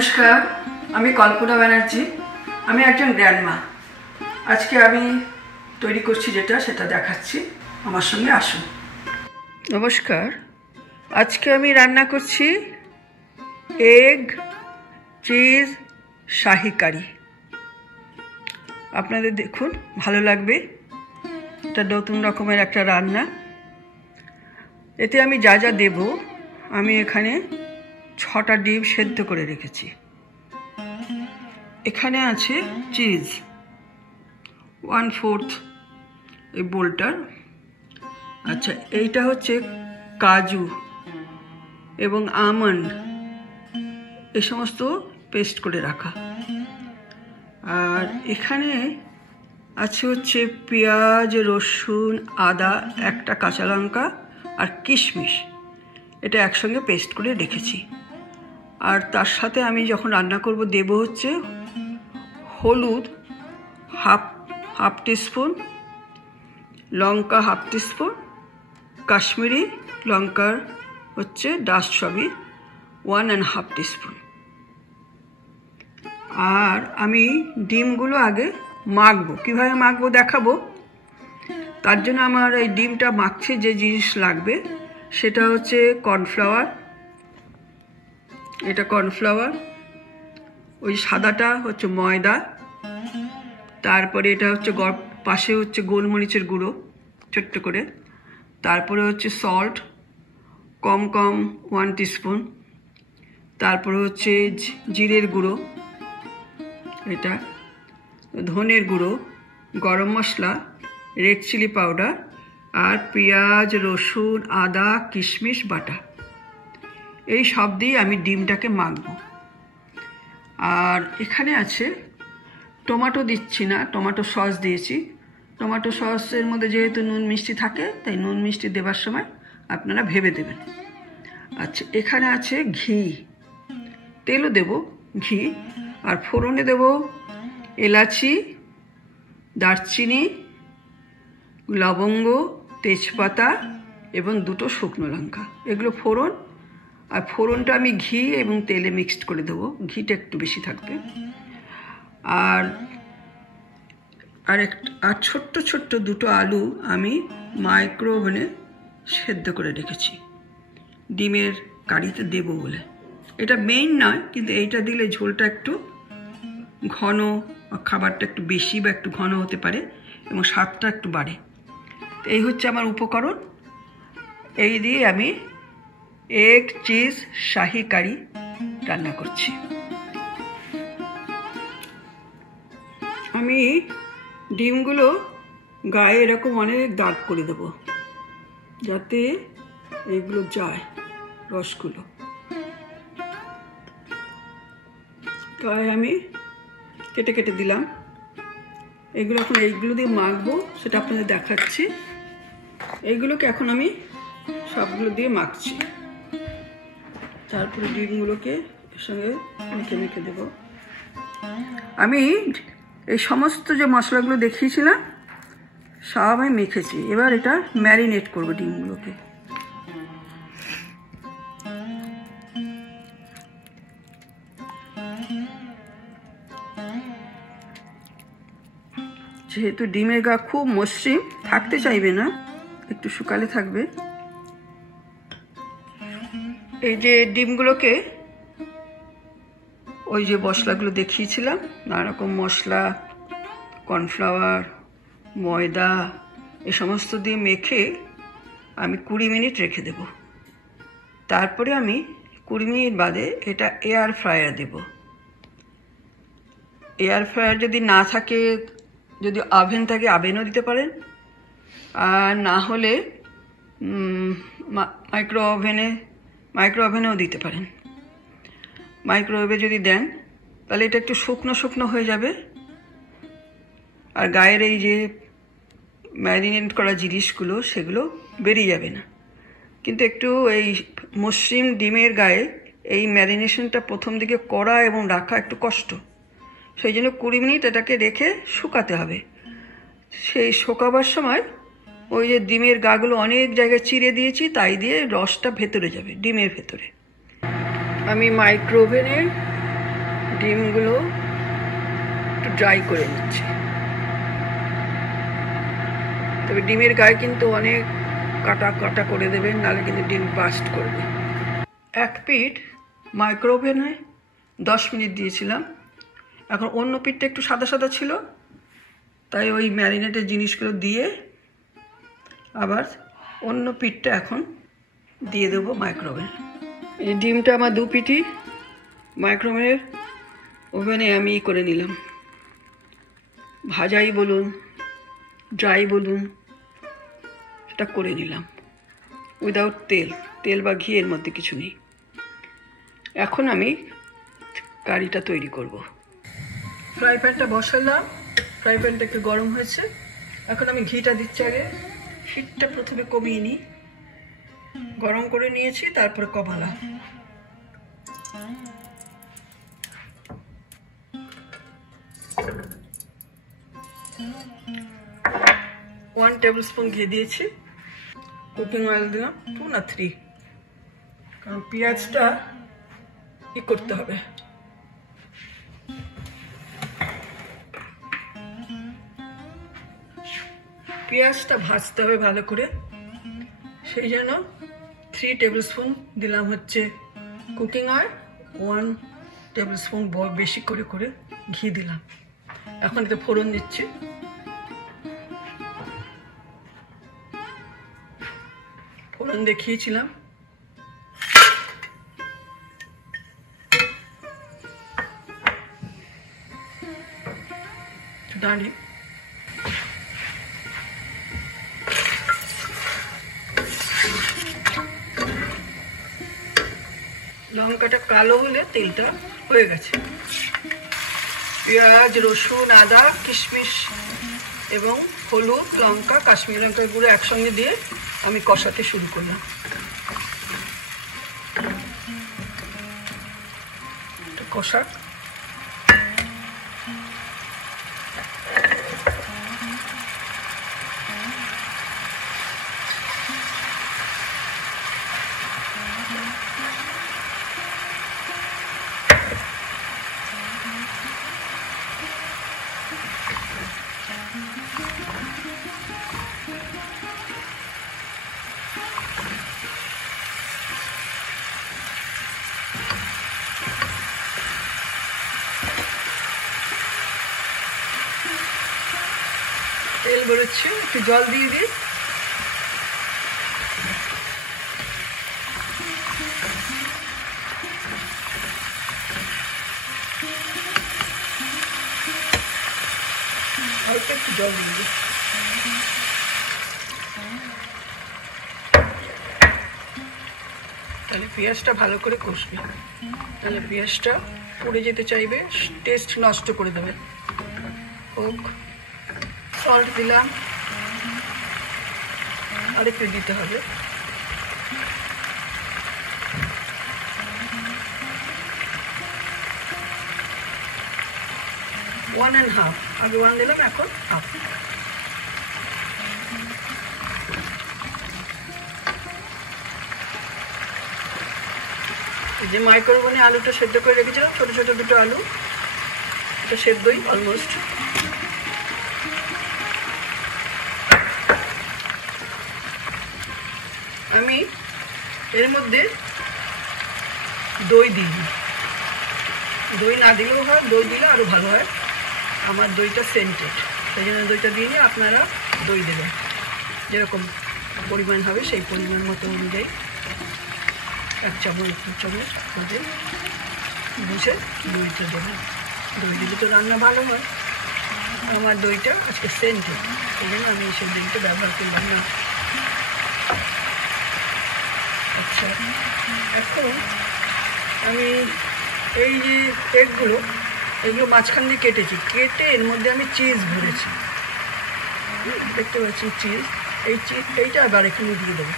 নমস্কার, আমি কল্পনা ব্যানার্জি। আমি একজন গ্র্যান্ডমা। আজকে আমি তৈরি করছি সেটা দেখাচ্ছি, আমার সঙ্গে আসুন। নমস্কার, আজকে আমি রান্না করছি এগ চিজ শাহি কারি। আপনাদের দেখুন, ভালো লাগবে। এটা নতুন রকমের একটা রান্না। এতে আমি যা যা দেব, আমি এখানে 6টা ডিম সেদ্ধ করে রেখেছি। এখানে আছে চিজ 1/4 এই বোলটার। আচ্ছা, এইটা হচ্ছে কাজু এবং আমন্ড, এই সমস্ত পেস্ট করে রাখা। আর এখানে আছে হচ্ছে পেঁয়াজ, রসুন, আদা, একটা কাঁচা লঙ্কা আর কিশমিশ, এটা একসঙ্গে পেস্ট করে রেখেছি। আর তার সাথে আমি যখন রান্না করব দেব হচ্ছে হলুদ হাফ টিস্পুন, লঙ্কা হাফ টিস্পুন, কাশ্মীরি লঙ্কার হচ্ছে ডাস্ট সবই 1.5 টিস্পুন। আর আমি ডিমগুলো আগে মাখবো। কীভাবে মাখবো দেখাবো। তার জন্য আমার এই ডিমটা মাখছে যে জিনিস লাগবে সেটা হচ্ছে কর্নফ্লাওয়ার। এটা কর্নফ্লাওয়ার, ওই সাদাটা হচ্ছে ময়দা, তারপরে এটা হচ্ছে পাশে হচ্ছে গোলমরিচের গুঁড়ো ছোট্ট করে, তারপরে হচ্ছে সল্ট কম 1 টিস্পুন, তারপরে হচ্ছে জিরের গুঁড়ো, এটা ধনের গুঁড়ো, গরম মশলা, রেড চিলি পাউডার, আর পেঁয়াজ, রসুন, আদা, কিশমিশ বাটা। এই সব দিয়ে আমি ডিমটাকে মাখবো। আর এখানে আছে টমেটো দিচ্ছি না, টমেটো সস দিয়েছি। টমেটো সসের মধ্যে যেহেতু নুন মিষ্টি থাকে, তাই নুন মিষ্টি দেবার সময় আপনারা ভেবে দেবেন। আচ্ছা, এখানে আছে ঘি, তেলও দেব, ঘি। আর ফোড়নে দেব এলাচি, দারচিনি, লবঙ্গ, তেজপাতা এবং 2টো শুকনো লঙ্কা, এগুলো ফোড়ন। আর ফোড়নটা আমি ঘি এবং তেলে মিক্সড করে দেবো, ঘিটা একটু বেশি থাকবে। আর ছোট্ট ছোট্ট 2টো আলু আমি মাইক্রো ওভেনে সেদ্ধ করে রেখেছি, ডিমের কারিতে দেব বলে। এটা মেইন নয়, কিন্তু এইটা দিলে ঝোলটা একটু ঘন, খাবারটা একটু বেশি বা একটু ঘন হতে পারে এবং স্বাদটা একটু বাড়ে। এই হচ্ছে আমার উপকরণ। এই দিয়ে আমি এগ চিজ শাহি কারি রান্না করছি। আমি ডিমগুলো গায়ে এরকম অনেক দাগ করে দেব, যাতে এইগুলো যায়, রসগুলো গায়ে আমি কেটে কেটে দিলাম। এগুলো এখন এইগুলো দিয়ে মাখবো, সেটা আপনাদের দেখাচ্ছি। এইগুলোকে এখন আমি সবগুলো দিয়ে মাখছি। তারপরে ডিমগুলোকে এর সঙ্গে মেখে মেখে দেব। আমি এই সমস্ত যে মশলাগুলো দেখিয়েছিলাম সব আমি মেখেছি। এবার এটা ম্যারিনেট করবো ডিমগুলোকে। যেহেতু ডিমের গা খুব মসৃণ, থাকতে চাইবে না, একটু শুকালে থাকবে। এই যে ডিমগুলোকে ওই যে মশলাগুলো দেখিয়েছিলাম, নানা রকম মশলা, কর্নফ্লাওয়ার, ময়দা, এ সমস্ত দিয়ে মেখে আমি 20 মিনিট রেখে দেব। তারপরে আমি 20 মিনিট বাদে এটা এয়ার ফ্রায়ার দেব। এয়ার ফ্রায়ার যদি না থাকে, যদি ওভেন থাকে ওভেনও দিতে পারেন, আর না হলে মাইক্রো ওভেনেও দিতে পারেন। মাইক্রোওয়েভে যদি দেন তাহলে এটা একটু শুকনো শুকনো হয়ে যাবে, আর গায়ের এই যে ম্যারিনেট করা জিনিসগুলো সেগুলো বেরিয়ে যাবে না। কিন্তু একটু এই মসৃণ ডিমের গায়ে এই ম্যারিনেশনটা প্রথম দিকে করা এবং রাখা একটু কষ্ট, সেই জন্য 20 মিনিট এটাকে রেখে শুকাতে হবে। সেই শুকাবার সময় ওই যে ডিমের গাগুলো অনেক জায়গায় চিড়ে দিয়েছি, তাই দিয়ে রসটা ভেতরে যাবে ডিমের ভেতরে। আমি মাইক্রো ওভেনে ডিমগুলো একটু ড্রাই করে নিচ্ছি। তবে ডিমের গায়ে কিন্তু অনেক কাটা কাটা করে দেবেন, নাহলে কিন্তু ডিম বাস্ট করবে। এক পিঠ মাইক্রো ওভেনে 10 মিনিট দিয়েছিলাম। এখন অন্য পিঠটা একটু সাদা সাদা ছিল, তাই ওই ম্যারিনেটের জিনিসগুলো দিয়ে আবার অন্য পিঠটা এখন দিয়ে দেবো মাইক্রোওভেনে। এই ডিমটা আমার 2 পিঠই মাইক্রোওভেনের ওভেনে আমি করে নিলাম। ভাজাই বলুন, ড্রাই বলুন, সেটা করে নিলাম উইদাউট তেল বা ঘি এর মধ্যে কিছু নেই। এখন আমি কারিটা তৈরি করব। ফ্রাই প্যানটা বসালাম, ফ্রাই প্যানটা একটু গরম হয়েছে। এখন আমি ঘিটা দিচ্ছি। আগে হিটটা প্রথমে কমিয়ে নিই, গরম করে নিয়েছি, তারপরে কমালাম। ওয়ান টেবিল স্পুন ঘি দিয়েছি। কুকিং অয়েল দিলাম 2 না 3, কারণ পেঁয়াজটা করতে হবে। পেঁয়াজটা ভাজতে হবে ভালো করে, সেই জন্য 3 টেবিল স্পুন দিলাম হচ্ছে কুকিং অয়েল, 1 টেবিল স্পুন বেশি করে করে ঘি দিলাম। এখন এতে ফোড়ন দিচ্ছি। ফোড়ন দেখিয়েছিলাম। দাঁড়িয়ে লঙ্কাটা কালো হলে তেলটা হয়ে গেছে। পেঁয়াজ, রসুন, আদা, কিশমিশ এবং হলুদ, লঙ্কা, কাশ্মীরি লঙ্কার গুঁড়ো একসঙ্গে দিয়ে আমি কষাতে শুরু করলাম। কষা তেল বেরোচ্ছে, একটু জল দিয়ে দিই। হালকা একটু জল দিয়ে দিই। তাহলে পেঁয়াজটা ভালো করে কষবে, তাহলে পেঁয়াজটা পুড়ে যেতে চাইবে, টেস্ট নষ্ট করে দেবে। হোক, সল্ট দিলাম, আর একটু দিতে হবে। ওয়ান অ্যান্ড হাফ, আগে 1 দিলাম, এখন হাফ। এই যে মাইক্রোওভেনে আলুটা সেদ্ধ করে রেখেছিলাম, ছোট ছোট 2টো আলু, এটা সেদ্ধই অলমোস্ট। আমি এর মধ্যে দই দিই, দই না দিলেও হয়, দই দিলে আরও ভালো হয়। আমার দইটা সেন্টেড, সেই জন্য দইটা দিয়ে নিয়ে আপনারা দই দেবেন, যেরকম পরিমাণ হবে সেই পরিমাণ মতো অনুযায়ী 1 চামচ 2 চামচ করে বুঝে দইটা দেবেন। দই দিলে তো রান্না ভালো হয়। আমার দইটা আজকে সেন্টেড, সেই জন্য আমি সেই দইটা ব্যবহার করলাম না। আচ্ছা, এখন আমি এই যে এগুলো মাঝখান দিয়ে কেটেছি, কেটে এর মধ্যে আমি চিজ ভরেছি, দেখতে পাচ্ছি চিজ। এইটা আবার এখানে দিয়ে দেবো,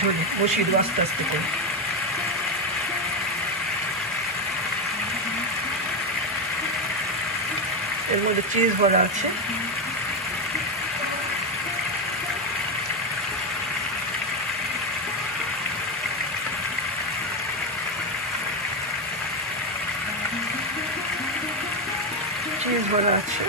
ঝোলে বসিয়ে দেবো আস্তে আস্তে করে। এর মধ্যে চিজ ভরা আছে। চিজ ভরা আছে।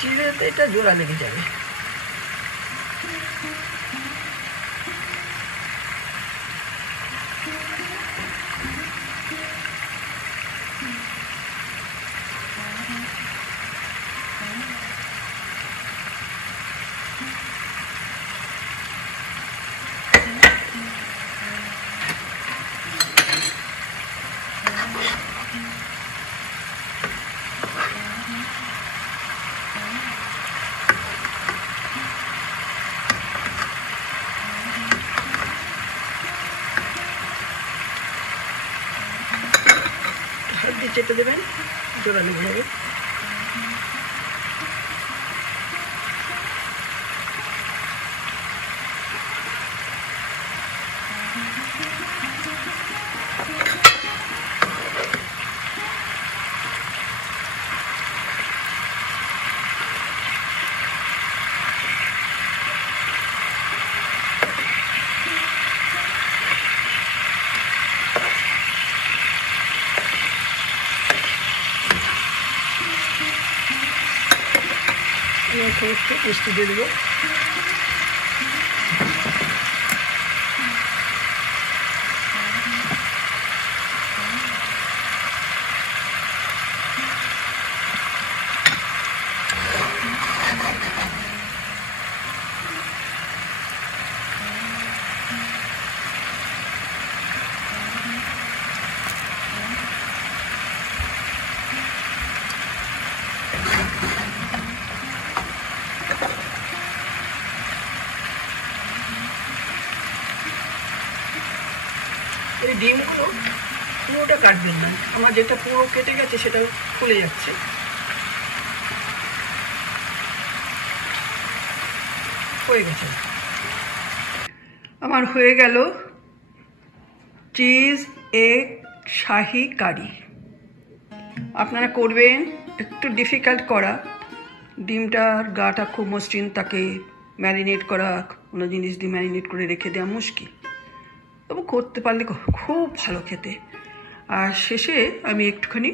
চিজেতে এটা জোড়া লেগে যাবে। হাত দিয়ে চেপে দেবেন, জোড়া লেগে যাবে। একটু মিষ্টি দিয়ে দেবো। এই ডিমগুলো পুরোটা কাটবেন না, আমার যেটা পুরো কেটে গেছে সেটা খুলে যাচ্ছে। হয়ে গেছে, আমার হয়ে গেল চিজ এগ শাহি কারি। আপনারা করবেন, একটু ডিফিকাল্ট করা, ডিমটার গাটা খুব মসৃণ, তাকে ম্যারিনেট করা, কোনো জিনিস দিয়ে ম্যারিনেট করে রেখে দেওয়া মুশকিল, তবু করতে পারলে খুব ভালো খেতে। আর শেষে আমি একটুখানি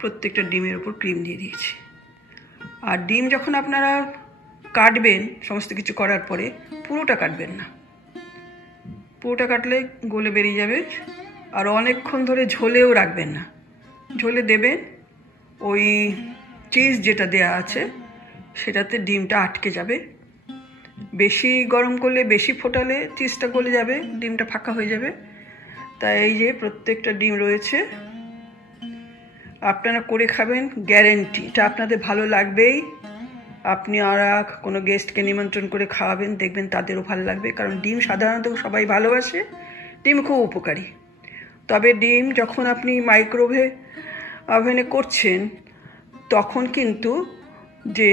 প্রত্যেকটা ডিমের উপর ক্রিম দিয়ে দিয়েছি। আর ডিম যখন আপনারা কাটবেন সমস্ত কিছু করার পরে পুরোটা কাটবেন না, পুরোটা কাটলে গলে বেরিয়ে যাবে। আর অনেকক্ষণ ধরে ঝোলেও রাখবেন না, ঝোলে দেবেন ওই চিজ যেটা দেয়া আছে সেটাতে ডিমটা আটকে যাবে। বেশি গরম করলে, বেশি ফোটালে চিজটা গলে যাবে, ডিমটা ফাঁকা হয়ে যাবে। তাই এই যে প্রত্যেকটা ডিম রয়েছে, আপনারা করে খাবেন, গ্যারেন্টি এটা আপনাদের ভালো লাগবেই। আপনি আর কোনো গেস্টকে নিমন্ত্রণ করে খাওয়াবেন, দেখবেন তাদেরও ভালো লাগবে, কারণ ডিম সাধারণত সবাই ভালোবাসে, ডিম খুব উপকারী। তবে ডিম যখন আপনি ওভেনে করছেন তখন কিন্তু যে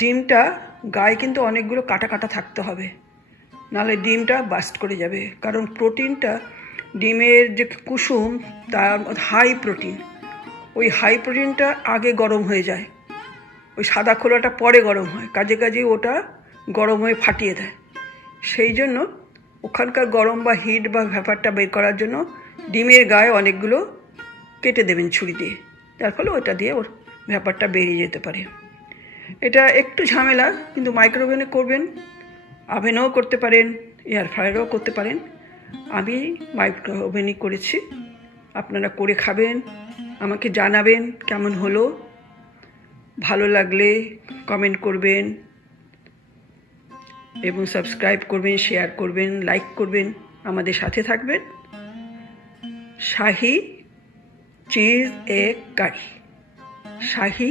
ডিমটা গায়ে কিন্তু অনেকগুলো কাটা কাটা থাকতে হবে, নাহলে ডিমটা বাস্ট করে যাবে। কারণ প্রোটিনটা, ডিমের যে কুসুম তার হাই প্রোটিন, ওই হাই প্রোটিনটা আগে গরম হয়ে যায়, ওই সাদা খোলাটা পরে গরম হয়, কাজে কাজে ওটা গরম হয়ে ফাটিয়ে দেয়। সেই জন্য ওখানকার গরম বা হিট বা ব্যাপারটা বের করার জন্য ডিমের গায়ে অনেকগুলো কেটে দেবেন ছুরি দিয়ে, যার ফলে ওটা দিয়ে ওর ব্যাপারটা বেরিয়ে যেতে পারে। এটা একটু ঝামেলা, কিন্তু মাইক্রোওভেনে করবেন, ওভেনেও করতে পারেন, এয়ার ফ্রায়ারেও করতে পারেন। আমি মাইক্রোওভেনই করেছি, আপনারা করে খাবেন, আমাকে জানাবেন কেমন হলো। ভালো লাগলে কমেন্ট করবেন এবং সাবস্ক্রাইব করবেন, শেয়ার করবেন, লাইক করবেন, আমাদের সাথে থাকবেন। শাহি চিজ এগ কারি, শাহি